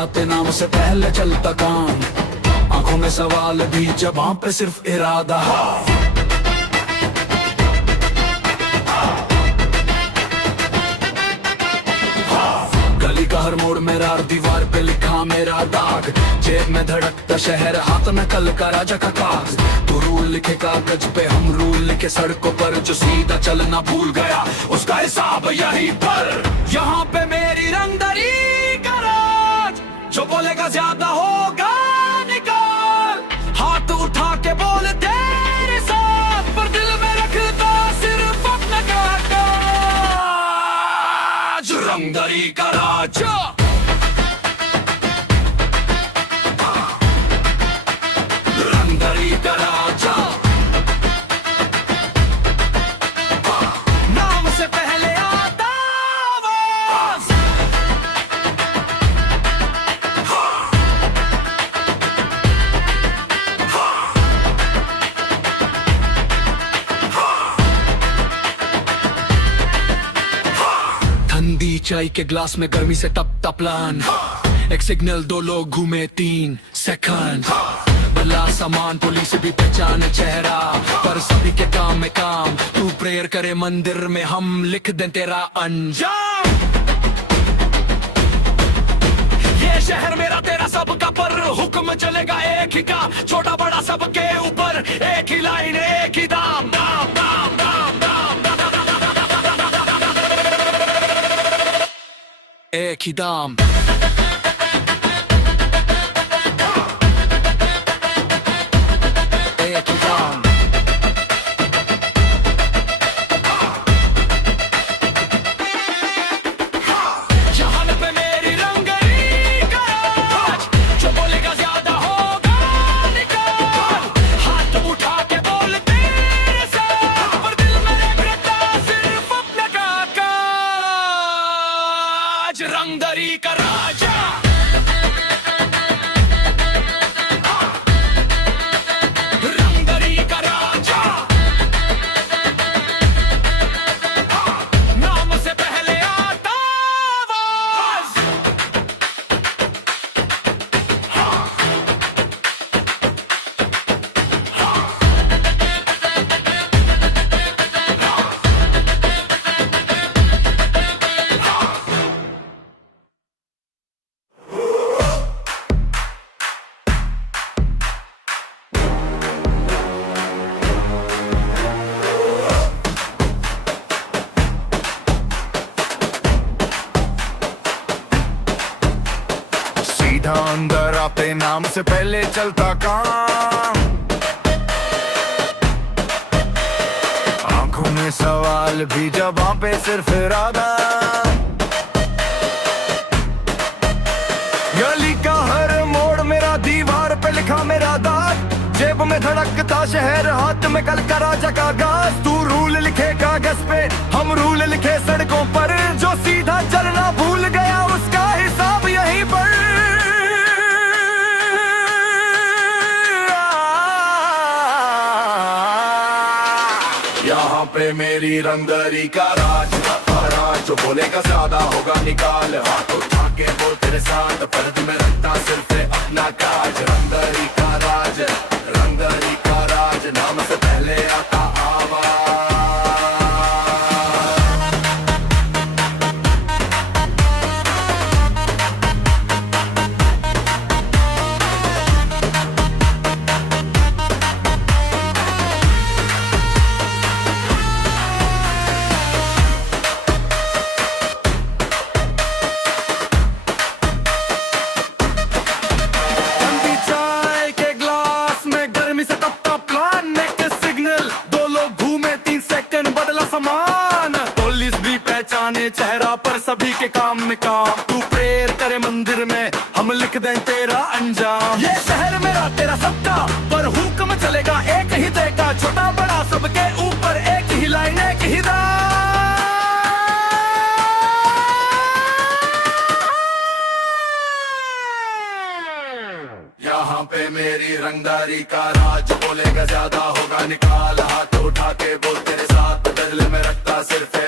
आते नाम से पहले चलता काम, आंखों में सवाल भी जबां पे सिर्फ इरादा। गली का हर मोड़ मेरा, दीवार पे लिखा मेरा दाग, जेब में धड़कता शहर, हाथ में कल का राजा का काज। तू रूल लिखे कागज पे, हम रूल लिखे सड़कों पर, जो सीधा चलना भूल गया उसका हिसाब यहीं पर। यहाँ पे मेरी रंगदरी का राज, जो बोलेगा ज्यादा होगा निकाल, हाथ उठा के बोल तेरे साथ, पर दिल में रखता सिर्फ अपना काज। रंगदरी का राज, रंगदरी का राजा, नाम से पहले आता आवाज। ठंडी चाय के ग्लास में गर्मी से तप तपलान, एक सिग्नल दो लोग घूमे 3 सेकंड, बदला सामान पुलिस भी पहचाने चेहरा, पर सभी के काम में काम। तू प्रेयर करे मंदिर में, हम लिख दें तेरा अंजाम। ये शहर मेरा तेरा सबका, पर हुक्म चलेगा एक ही का, छोटा बड़ा सबके ऊपर एक ही लाइन एक ही दाम, दाम दाम दाम दाम एक ही दाम। रंगदरी का राजा, रंगदरी का राजा, नाम से पहले आता आवाज। सीधा अंदर आते नाम से पहले चलता काम, आंखों में सवाल भी जबां पे सिर्फ इरादा। गली का हर मोड़ मेरा, दीवार पे लिखा मेरा दाग, जेब में धड़कता शहर, हाथ में कल का राजा का गाज। तू रूल लिखे कागज पे, हम रूल लिखे सड़कों पर, जो सीधा चलना भूल गया उसका हिसाब यहीं पर। यहाँ पे मेरी रंगदरी का राज, जो बोलेगा ज्यादा होगा निकाल, हाथ उठा के बोल तेरे साथ, पर्द में रखता सिर्फ अपना काज। रंगदरी का राज, रंगदरी का राज, नाम से पहले आता आवाज। चेहरा पर सभी के काम में काम, तू प्रेयर करे मंदिर में, हम लिख दें तेरा अंजाम। ये शहर मेरा तेरा सबका, पर हुक्म चलेगा एक ही देगा, छोटा बड़ा सबके ऊपर एक ही लाइन एक ही दाम। यहाँ पे मेरी रंगदारी का राज, बोलेगा ज्यादा होगा निकाल, हाथ उठा के बोल तेरे साथ, बदले में रखता सिर्फ